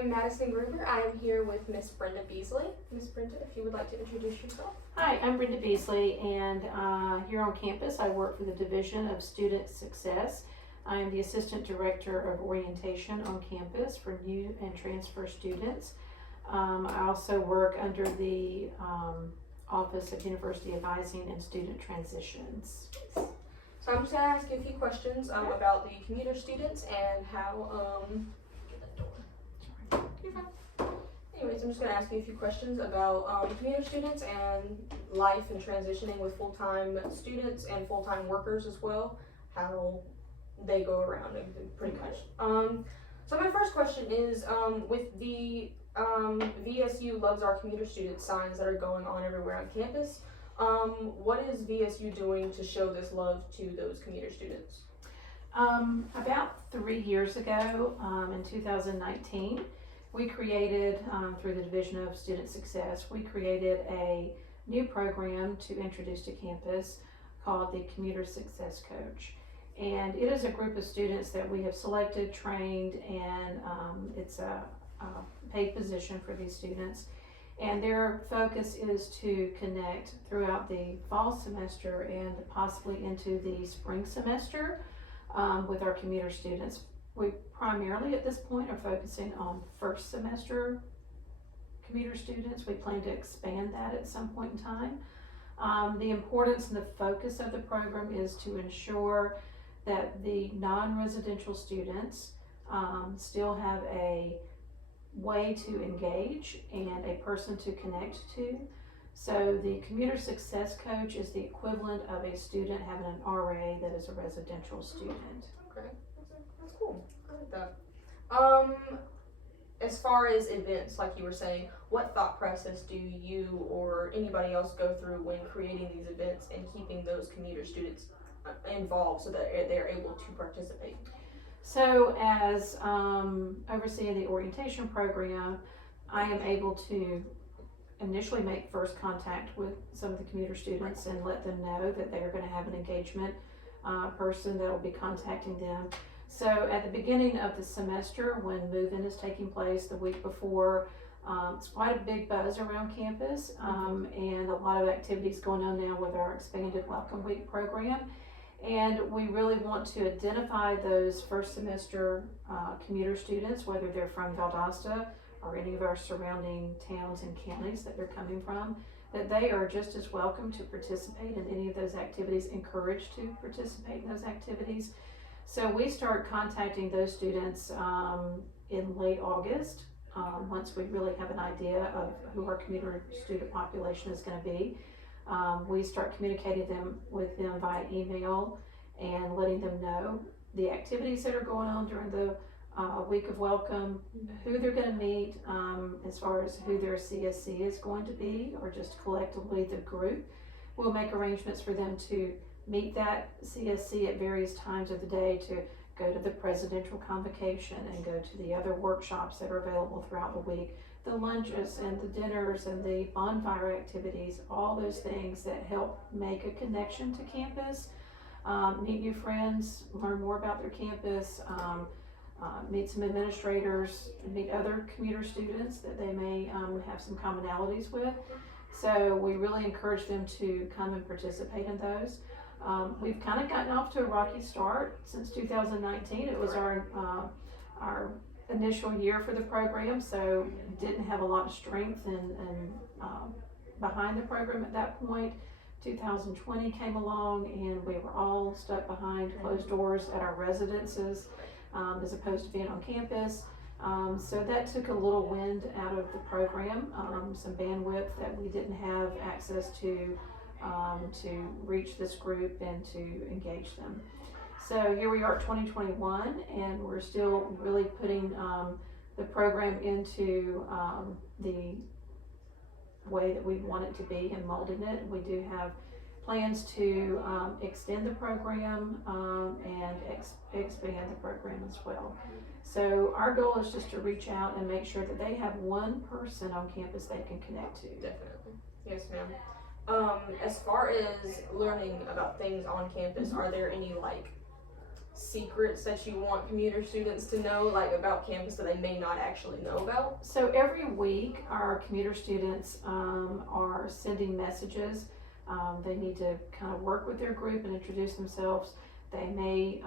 am Madison Gruber. I am here with Miss Brenda Beasley. Miss Brenda, if you would like to introduce yourself. Hi, I'm Brenda Beasley, and here on campus I work for the Division of Student Success. I am the Assistant Director of Orientation on campus for new and transfer students. I also work under the Office of University Advising and Student Transitions. So I'm just going to ask you a few questions about the commuter students and how, get that door. You're fine. Anyways, I'm just going to ask you a few questions about commuter students and life and transitioning with full-time students and full-time workers as well, how they go around pretty much. So my first question is, with the VSU Loves Our Commuter Students signs that are going on everywhere on campus, what is VSU doing to show this love to those commuter students? About 3 years ago, in 2019, we created, through the Division of Student Success, we created a new program to introduce to campus called the Commuter Success Coach. And it is a group of students that we have selected, trained, and it's a paid position for these students. And their focus is to connect throughout the fall semester and possibly into the spring semester with our commuter students. We primarily at this point are focusing on first semester commuter students. We plan to expand that at some point in time. The importance and the focus of the program is to ensure that the non-residential students still have a way to engage and a person to connect to. So the commuter success coach is the equivalent of a student having an RA that is a residential student. Okay, that's cool. I like that. As far as events, like you were saying, what thought process do you or anybody else go through when creating these events and keeping those commuter students involved so that they're able to participate? So as overseeing the orientation program, I am able to initially make first contact with some of the commuter students and let them know that they're going to have an engagement person that will be contacting them. So at the beginning of the semester, when move-in is taking place the week before, it's quite a big buzz around campus and a lot of activities going on now with our expanded Welcome Week program. And we really want to identify those first semester commuter students, whether they're from Valdosta or any of our surrounding towns and counties that they're coming from, that they are just as welcome to participate in any of those activities, encouraged to participate in those activities. So we start contacting those students in late August, once we really have an idea of who our commuter student population is going to be. We start communicating with them via email and letting them know the activities that are going on during the week of welcome, who they're going to meet, as far as who their CSC is going to be, or just collectively the group. We'll make arrangements for them to meet that CSC at various times of the day, to go to the presidential convocation and go to the other workshops that are available throughout the week, the lunches and the dinners and the bonfire activities, all those things that help make a connection to campus, meet new friends, learn more about their campus, meet some administrators, meet other commuter students that they may have some commonalities with. So we really encourage them to come and participate in those. We've kind of gotten off to a rocky start since 2019. It was our initial year for the program, so didn't have a lot of strength and behind the program at that point. 2020 came along and we were all stuck behind closed doors at our residences as opposed to being on campus. So that took a little wind out of the program, some bandwidth that we didn't have access to reach this group and to engage them. So here we are at 2021, and we're still really putting the program into the way that we want it to be and molding it. We do have plans to extend the program and expand the program as well. So our goal is just to reach out and make sure that they have one person on campus they can connect to. Definitely. Yes, ma'am. As far as learning about things on campus, are there any secrets that you want commuter students to know, like about campus that they may not actually know about? So every week, our commuter students are sending messages. They need to kind of work with their group and introduce themselves. They may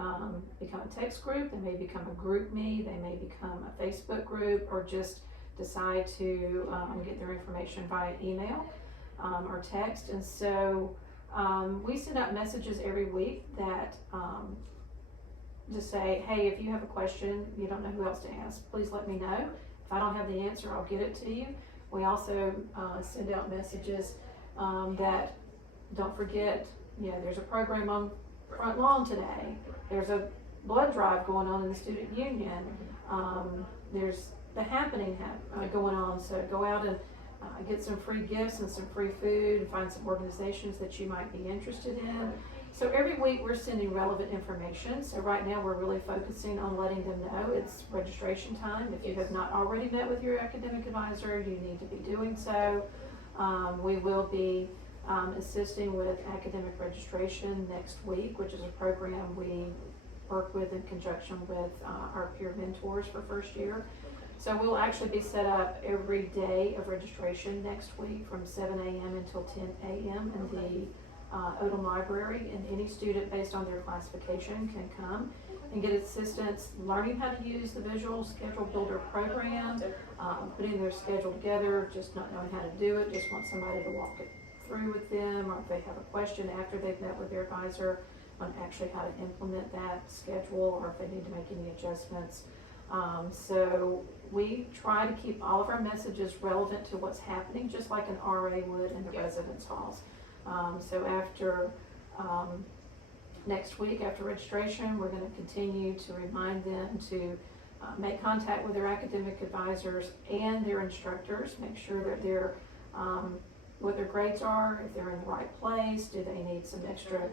become a text group, they may become a group me, they may become a Facebook group, or just decide to get their information via email or text. And so we send out messages every week that just say, hey, if you have a question, you don't know who else to ask, please let me know. If I don't have the answer, I'll get it to you. We also send out messages that don't forget, there's a program on front lawn today. There's a blood drive going on in the student union. There's the happening going on, so go out and get some free gifts and some free food, and find some organizations that you might be interested in. So every week we're sending relevant information. So right now we're really focusing on letting them know it's registration time. If you have not already met with your academic advisor, you need to be doing so. We will be assisting with academic registration next week, which is a program we work with in conjunction with our peer mentors for first year. So we'll actually be set up every day of registration next week from 7 a.m. until 10 a.m. in the Odom Library, and any student based on their classification can come and get assistance learning how to use the visual schedule builder program, putting their schedule together, just not knowing how to do it, just want somebody to walk it through with them, or if they have a question after they've met with their advisor on actually how to implement that schedule, or if they need to make any adjustments. So we try to keep all of our messages relevant to what's happening, just like an RA would in the residence halls. So after next week, after registration, we're going to continue to remind them to make contact with their academic advisors and their instructors, make sure that they're what their grades are, if they're in the right place, do they need some extra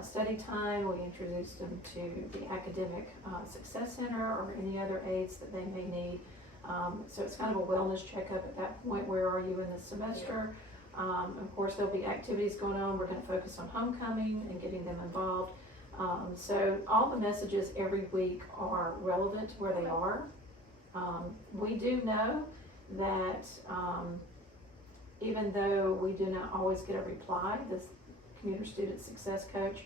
study time. We introduce them to the Academic Success Center or any other aids that they may need. So it's kind of a wellness checkup at that point. Where are you in the semester? Of course, there'll be activities going on. We're going to focus on homecoming and getting them involved. So all the messages every week are relevant to where they are. We do know that even though we do not always get a reply, this commuter student success coach,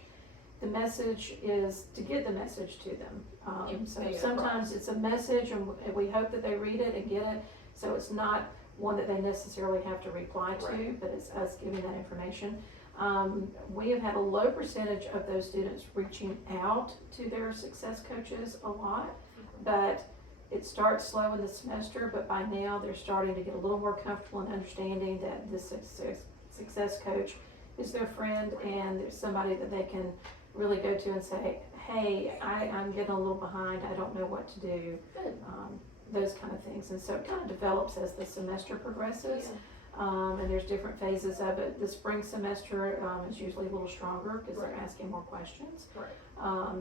the message is to get the message to them. So sometimes it's a message and we hope that they read it and get it. So it's not one that they necessarily have to reply to, but it's us giving that information. We have had a low percentage of those students reaching out to their success coaches a lot, but it starts slow in the semester, but by now they're starting to get a little more comfortable in understanding that this success coach is their friend and there's somebody that they can really go to and say, hey, I'm getting a little behind, I don't know what to do, those kind of things. And so it kind of develops as the semester progresses. And there's different phases of it. The spring semester is usually a little stronger because they're asking more questions.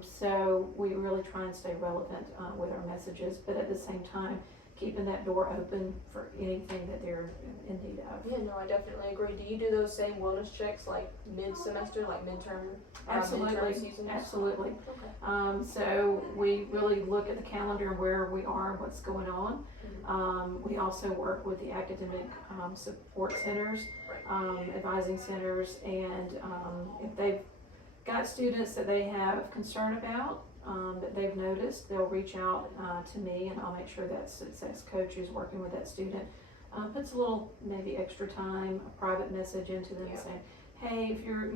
So we really try and stay relevant with our messages, but at the same time, keeping that door open for anything that they're in need of. Yeah, no, I definitely agree. Do you do those same wellness checks like mid-semester, like midterm? Absolutely, seasons? absolutely. Okay. So we really look at the calendar and where we are and what's going on. We also work with the academic support centers, advising centers, and if they've got students that they have concern about, that they've noticed, they'll reach out to me, and I'll make sure that success coach who's working with that student puts a little maybe extra time, a private message into them saying, hey, if you're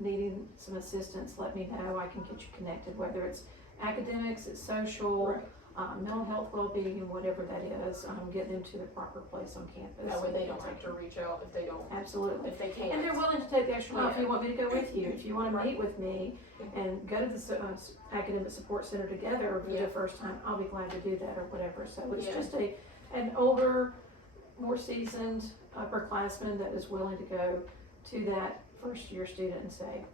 needing some assistance, let me know. I can get you connected, whether it's academics, it's social, mental health, well-being, whatever that is, get them to the proper place on campus. That way they don't have to reach out if they don't. Absolutely. If they can't. And they're willing to take the extra mile if you want me to go with you. If you want to meet with me and go to the academic support center together for the first time, I'll be glad to do that or whatever. So it's just an older, more seasoned upperclassman that is willing to go to that first year student and say,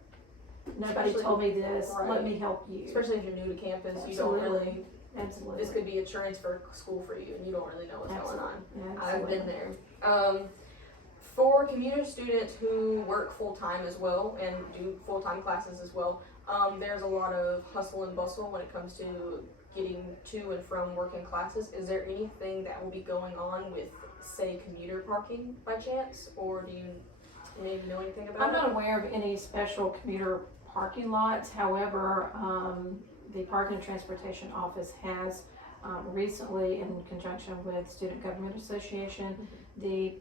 nobody told me this, let me help you. Especially if you're new to campus, you don't really. Absolutely. This could be a transfer school for you and you don't really know what's going on. I've Absolutely. been there. For commuter students who work full-time as well and do full-time classes as well, there's a lot of hustle and bustle when it comes to getting to and from work and classes. Is there anything that will be going on with, say, commuter parking by chance, or do you maybe know anything about I'm it? not aware of any special commuter parking lots. However, the Parking and Transportation Office has recently, in conjunction with Student Government Association, the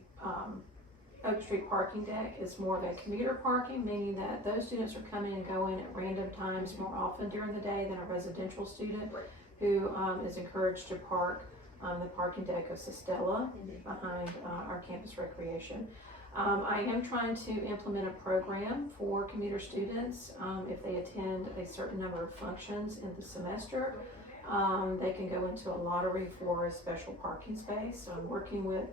Oak Street parking deck is more of a commuter parking, meaning that those students are coming and going at random times more often during the day than a residential student, Right. who is encouraged to park on the parking deck of Sistella behind our campus recreation. I am trying to implement a program for commuter students. If they attend a certain number of functions in the semester, they can go into a lottery for a special parking space. So I'm working with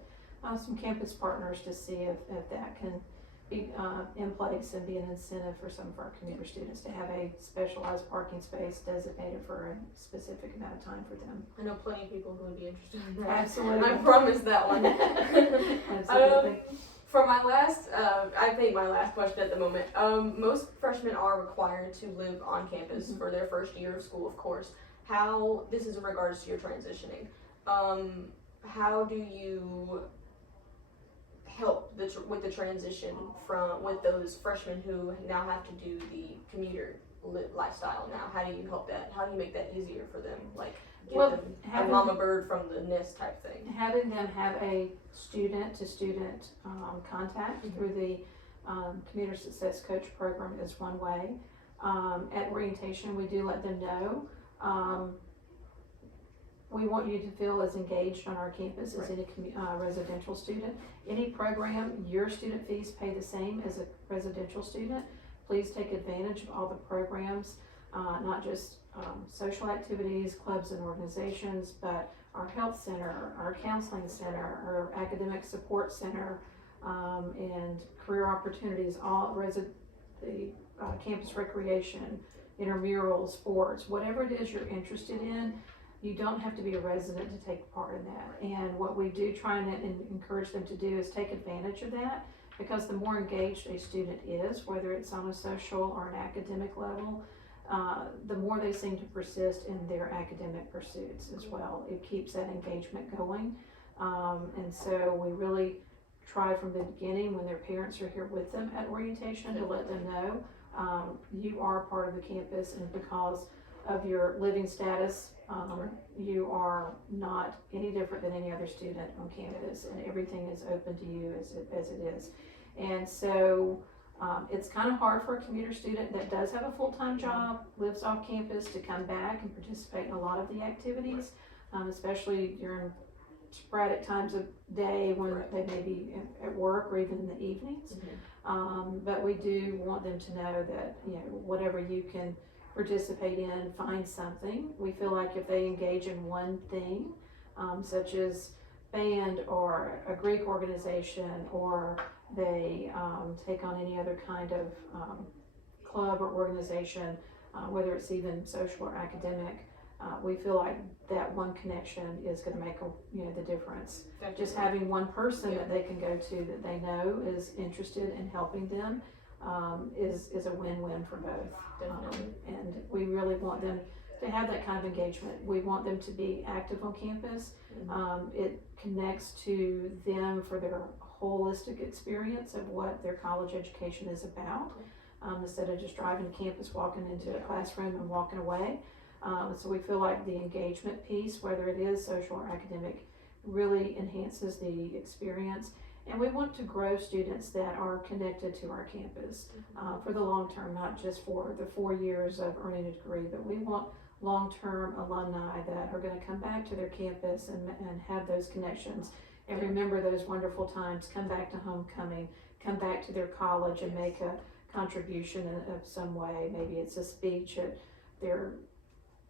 some campus partners to see if that can be in place and be an incentive for some of our commuter students to have a specialized parking space designated for a specific amount of time for them. I know plenty of people who would be interested in that. Absolutely. I promise that one. Absolutely. For my last, I think my last question at the moment, most freshmen are required to live on campus for their first year of school, of course. How, this is in regards to your transitioning, how do you help with the transition with those freshmen who now have to do the commuter lifestyle now? How do you help that? How do you make that easier for them? Like, give them a mama bird from the nest type thing. Having them have a student-to-student contact through the Commuter Success Coach program is one way. At orientation, we do let them know we want you to feel as engaged on our campus as any residential student. Any program, your student fees pay the same as a residential student. Please take advantage of all the programs, not just social activities, clubs and organizations, but our health center, our counseling center, our academic support center, and career opportunities, the campus recreation, intramural sports, whatever it is you're interested in. You don't have to be a resident to take part in that. And what we do try and encourage them to do is take advantage of that, because the more engaged a student is, whether it's on a social or an academic level, the more they seem to persist in their academic pursuits as well. It keeps that engagement going. And so we really try from the beginning, when their parents are here with them at orientation, to let them know you are part of the campus, and because of your living status, you are not any different than any other student on campus, and everything is open to you as it is. And so it's kind of hard for a commuter student that does have a full-time job, lives off campus, to come back and participate in a lot of the activities, especially during sporadic times of day when they may be at work or even in the evenings. But we do want them to know that, whatever you can participate in, find something. We feel like if they engage in one thing, such as band or a Greek organization, or they take on any other kind of club or organization, whether it's even social or academic, we feel like that one connection is going to make the difference. Definitely. Just having one person that they can go to that they know is interested in helping them is a win-win for both. And we really want them to have that kind of engagement. We want them to be active on campus. It connects to them for their holistic experience of what their college education is about, instead of just driving to campus, walking into a classroom and walking away. So we feel like the engagement piece, whether it is social or academic, really enhances the experience. And we want to grow students that are connected to our campus for the long term, not just for the 4 years of earning a degree, but we want long-term alumni that are going to come back to their campus and have those connections and remember those wonderful times, come back to homecoming, come back to their college and make a contribution of some way. Maybe it's a speech at their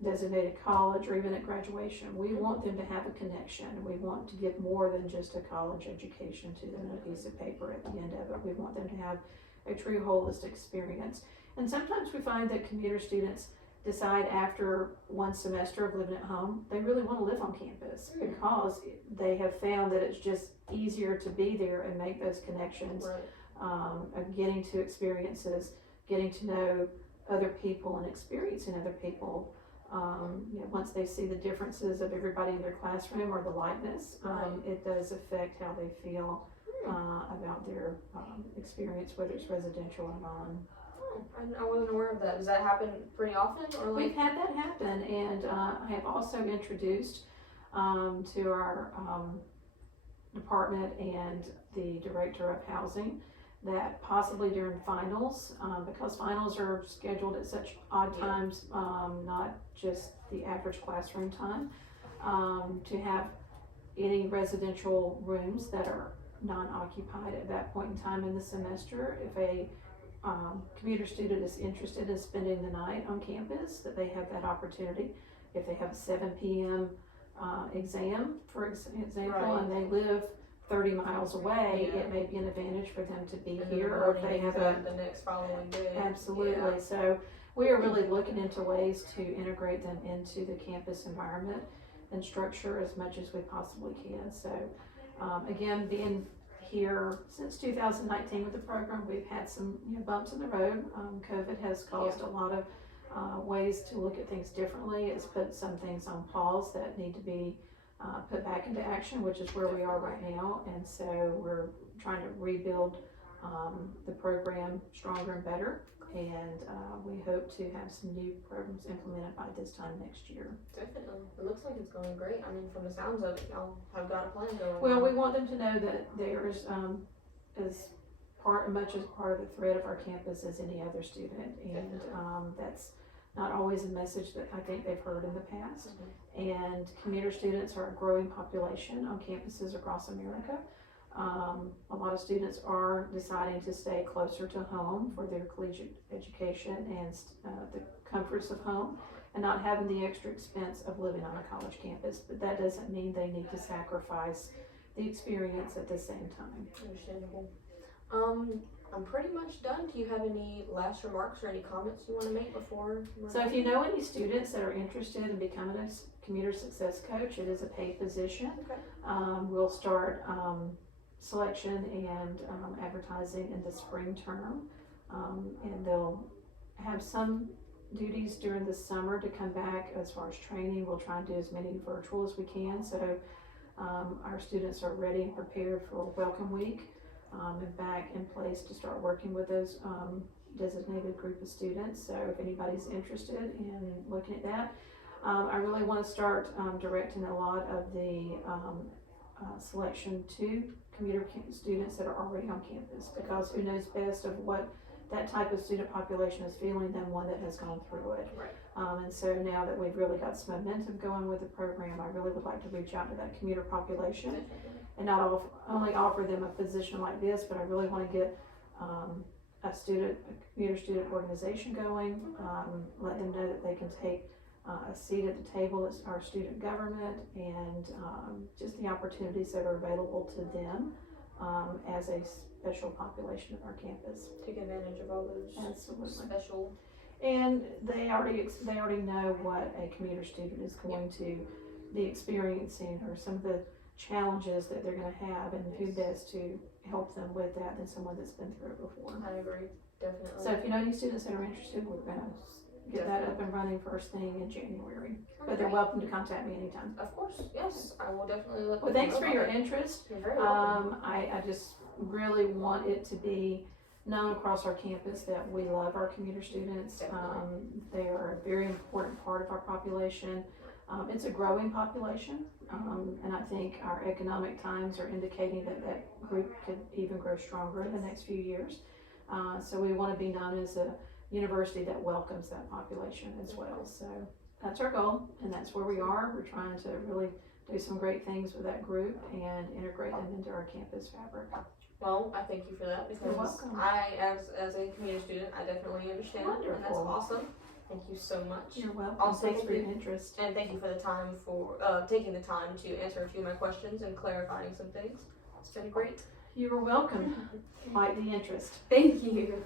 designated college or even at graduation. We want them to have a connection. We want to give more than just a college education to them, a piece of paper at the end of it. We want them to have a true holistic experience. And sometimes we find that commuter students decide after one semester of living at home, they really want to live on campus because they have found that it's just easier to be there and make those connections, getting to experiences, getting to know other people and experiencing other people. Once they see the differences of everybody in their classroom or the likeness, it does affect how they feel about their experience, whether it's residential or non. Oh, I wasn't aware of that. Does that happen pretty often, or like? We've had that happen, and I have also introduced to our department and the director of housing that possibly during finals, because finals are scheduled at such odd times, not just the average classroom time, to have any residential rooms that are non-occupied at that point in time in the semester. If a commuter student is interested in spending the night on campus, that they have that opportunity. If they have a 7 p.m. Exam, for example, and they live 30 miles away, it may be an advantage for them to be here, or if they have the next following day. Absolutely. So we are really looking into ways to integrate them into the campus environment and structure as much as we possibly can. So again, being here since 2019 with the program, we've had some bumps in the road. COVID has caused a lot of ways to look at things differently. It's put some things on pause that need to be put back into action, which is where we are right now. And so we're trying to rebuild the program stronger and better. And we hope to have some new programs implemented by this time next year. Definitely. It looks like it's going great. I mean, from the sounds of it, y'all have got a plan going. Well, we want them to know that there's as much as part of the thread of our campus as any other student. And that's not always a message that I think they've heard in the past. And commuter students are a growing population on campuses across America. A lot of students are deciding to stay closer to home for their collegiate education and the comforts of home, and not having the extra expense of living on a college campus. But that doesn't mean they need to sacrifice the experience at the same time. Understandable. I'm pretty much done. Do you have any last remarks or any comments you want to make before? So if you know any students that are interested in becoming a commuter success coach, it is a paid position. Okay. We'll start selection and advertising in the spring term, and they'll have some duties during the summer to come back as far as training. We'll try and do as many virtual as we can, so our students are ready and prepared for Welcome Week, and back in place to start working with those designated group of students. So if anybody's interested in looking at that, I really want to start directing a lot of the selection to commuter students that are already on campus, because who knows best of what that type of student population is feeling than one that has gone through it. Right. And so now that we've really got some momentum going with the program, I really would like to reach out to that commuter population and not only offer them a position like this, but I really want to get a commuter student organization going, let them know that they can take a seat at the table as our student government, and just the opportunities that are available to them as a special population of our campus. Take advantage of all those Absolutely. special. And they already know what a commuter student is going to be experiencing, or some of the challenges that they're going to have, and who best to help them with that than someone that's been through it before. I agree, definitely. So if you know any students that are interested, we're going to get that up and running first thing in January. But they're welcome to contact me anytime. Of course, yes, I will definitely let Well, them thanks know for about your it. interest. You're very welcome. I just really want it to be known across our campus that we love our commuter students. They are a very important part of our population. It's a growing population, and I think our economic times are indicating that that group could even grow stronger in the next few years. So we want to be known as a university that welcomes that population as well. So that's our goal, and that's where we are. We're trying to really do some great things with that group and integrate them into our campus fabric. Well, I thank you for that, because You're welcome. I, as a community student, I definitely understand, and that's Wonderful. awesome. Thank you so much. You're welcome. Also, Thanks for thank your interest. And thank you for the time taking the time to answer a few of my questions and clarifying some things. It's been great. You are welcome. Like the interest. Thank you.